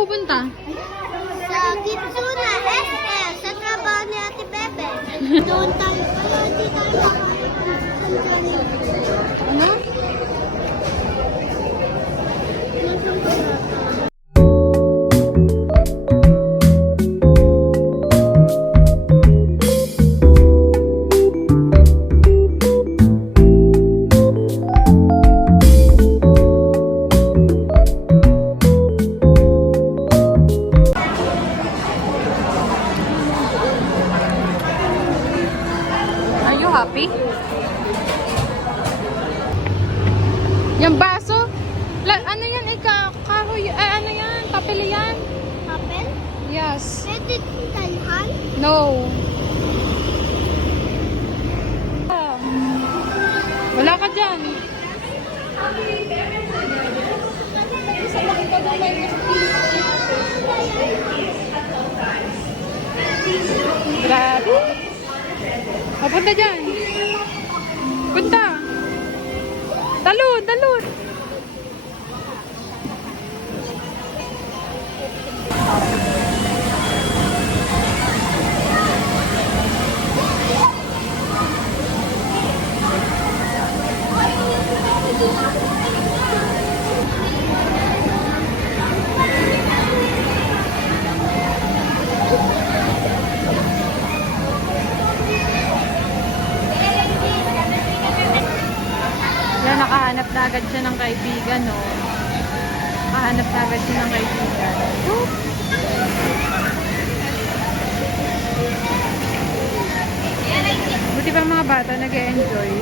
pupunta? Sa Kitsuna, SM, sa trabaho ni Ate Bebe. Doon tayo, pero hindi tayo makakita. Ano? Are you happy? Yung baso? Ano yan? Kahoy? Ano yan? Papel yan? Papel? Yes. Pwede talhan? No. Wala ka dyan. Grabe. Papunta dyan. Punta. Talon, talon. Yan, nakahanap na agad siya ng kaibigan, no? Nakahanap na agad siya ng kaibigan. Buti pa mga bata nag-e-enjoy.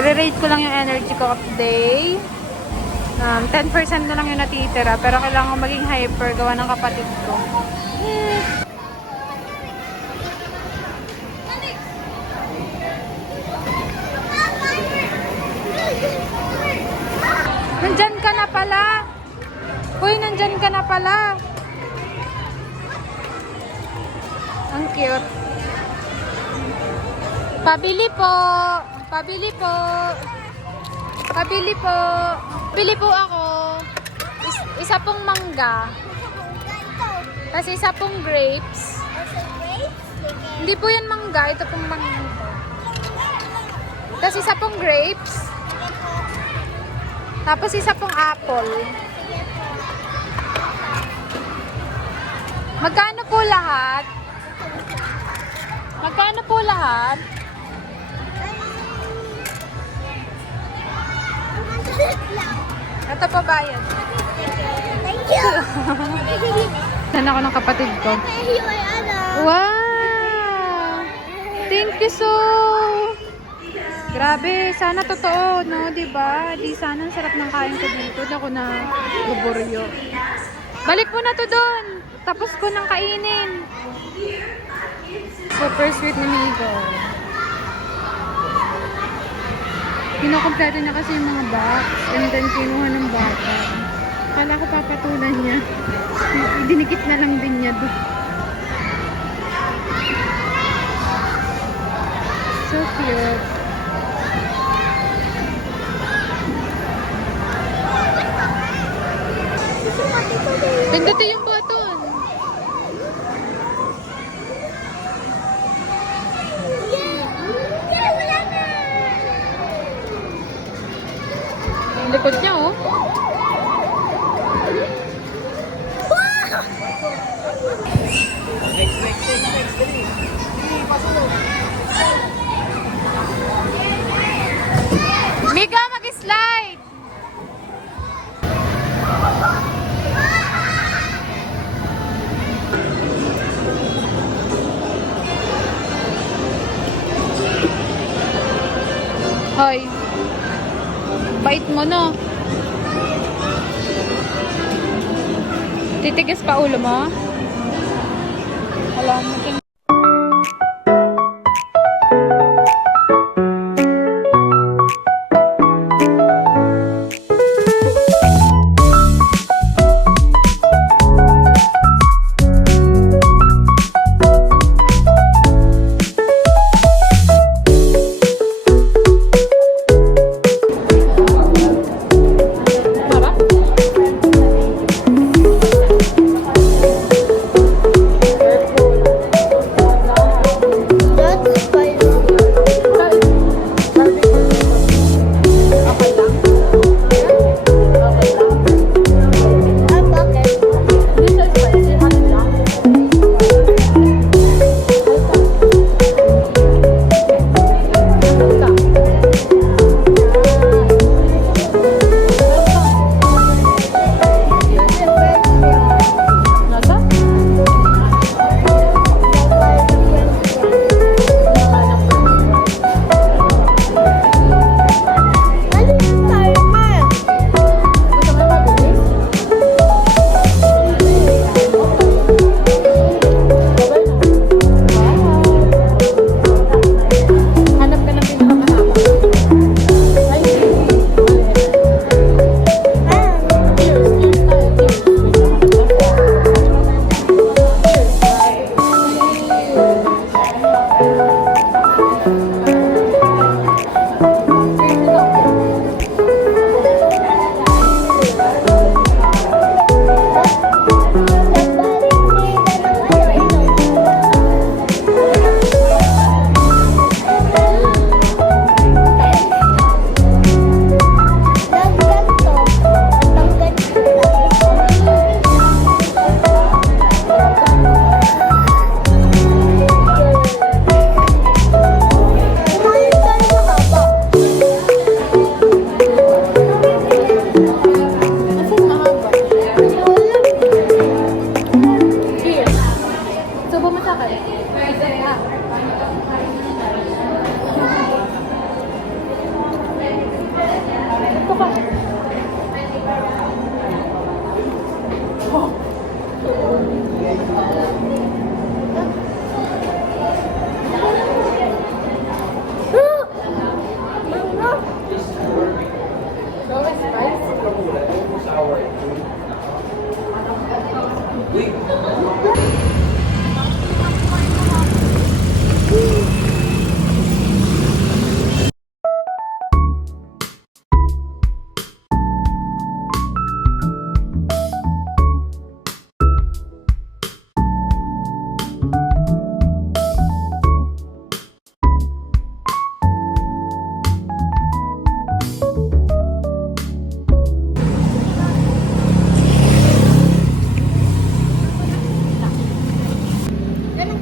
I-rate ko lang yung energy ko today. 10% na lang yung natitira, pero kailangan ko maging hyper gawa ng kapatid ko. Nandyan ka na pala. Uy, nandyan ka na pala. Ang cute. Pabili po. Pabili po. Pabili po. Pabili po ako. Isa pong mangga. Tapos isa pong grapes. Hindi po yan mangga. Ito pong mangga. Tapos isa pong grapes. Tapos isa pong apple. Magkano po lahat? Magkano po lahat? Ito pa bayad. Thank you! Saan ako ng kapatid ko? Wow! Thank you so. Grabe, sana totoo, no? Diba? Di sana ang sarap ng kain ko dito. Di ako na buburyo. Balik mo na to doon. Tapos ko nang kainin. Super sweet ni Migo. Kinakompleto niya kasi yung mga box. And then kinuha ng bata. Kala ko papatulan niya. Dinikit na lang din niya doon. So cute. Pindutin yung button. Ang likod niya, oh. Miga, mag-slide! Hoy. Bait mo, no? Titigas pa ulo mo? Alam mo.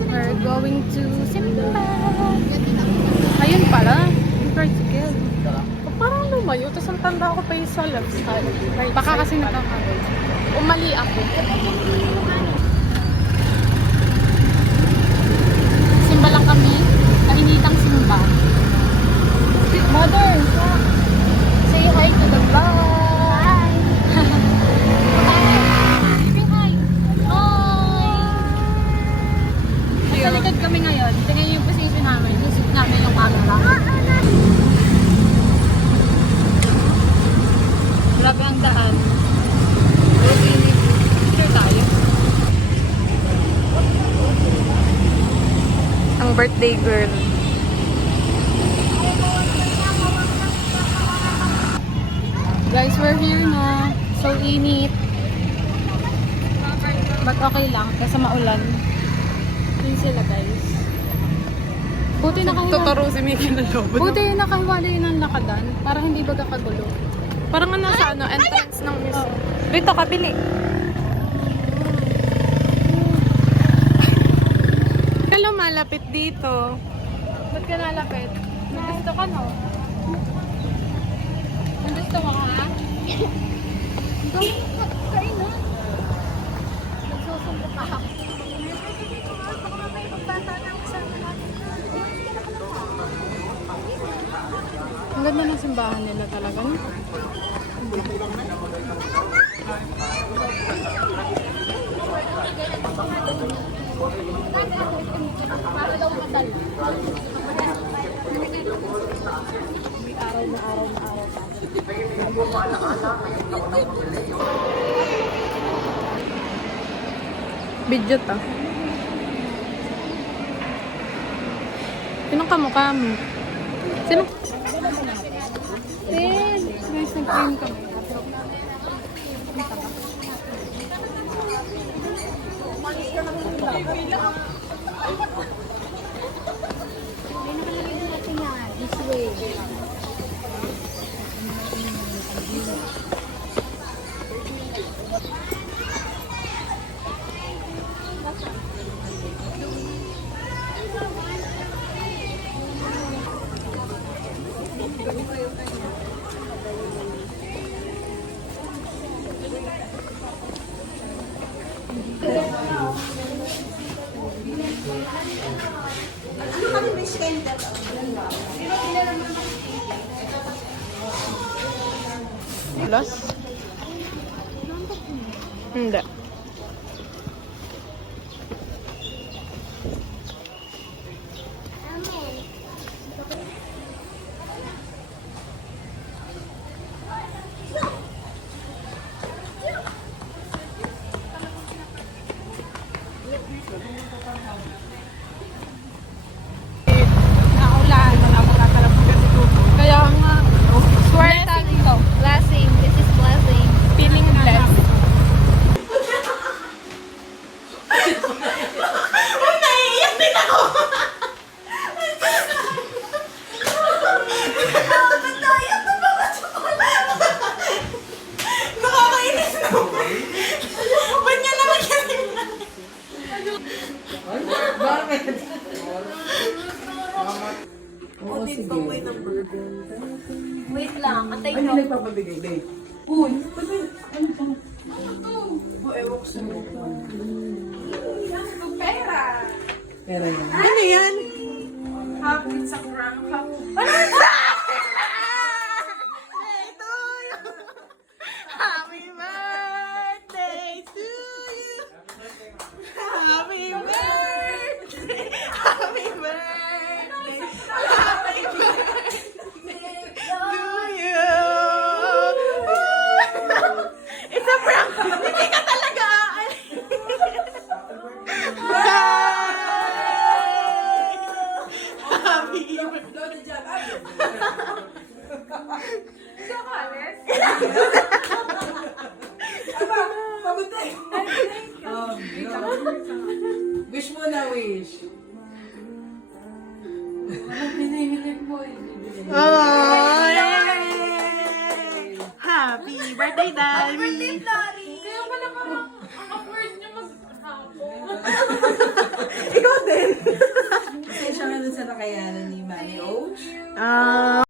We're going to Simba. Ayun pala. Yung tricycle. Parang lumayo, tapos ang tanda ko pa yung sa left side. Right Baka side kasi pala. nakakawin. Umali ako. Simba lang kami. Kainitang simba. Mother, say hi to the vlog. Hi. Giving hi. Hi. Nasa likod kami ngayon. Tingnan niyo yung position namin. Lusot namin yung camera. Grabe ang daan. Picture tayo. Ang birthday girl. Guys, we're here na. So init. But okay lang kasi maulan. Yun sila guys. Buti Tuturo si Mickey na lobo. Buti nakahiwalay ng lakadan para hindi baga kagulo. Parang nga nasa entrance ng museum. Dito, kabili. Ka lumalapit dito. Ba't ka nalapit? Gusto ka no? Gusto mo ha? Kain na. Nagsusumbo ka ako. Ang ganda ng simbahan nila talaga. No? Para daw madal. Video ta. Sinong kamukha mo? Sino? Guys, nag-train kami. This way. Plus? Hindi. Naulan. Kaya nga. Blessing ko. Blessing. This is blessing. Feeling blessed. Wait lang. Atay Ano nagpapabigay, Dave? Uy, ano pa? Pera yan. Ano yan? Happy birthday to you. Happy birthday. Happy birthday. Happy birthday to you. It's a prank. Aba, pabutay. Wish mo na, wish. Ano pinihilig mo? Oh, happy birthday, Daddy! Kaya pala parang ang awkward niya maghapon. Ikaw din! Pasensya ka dun sa nakayanan ni Mami O. Ah.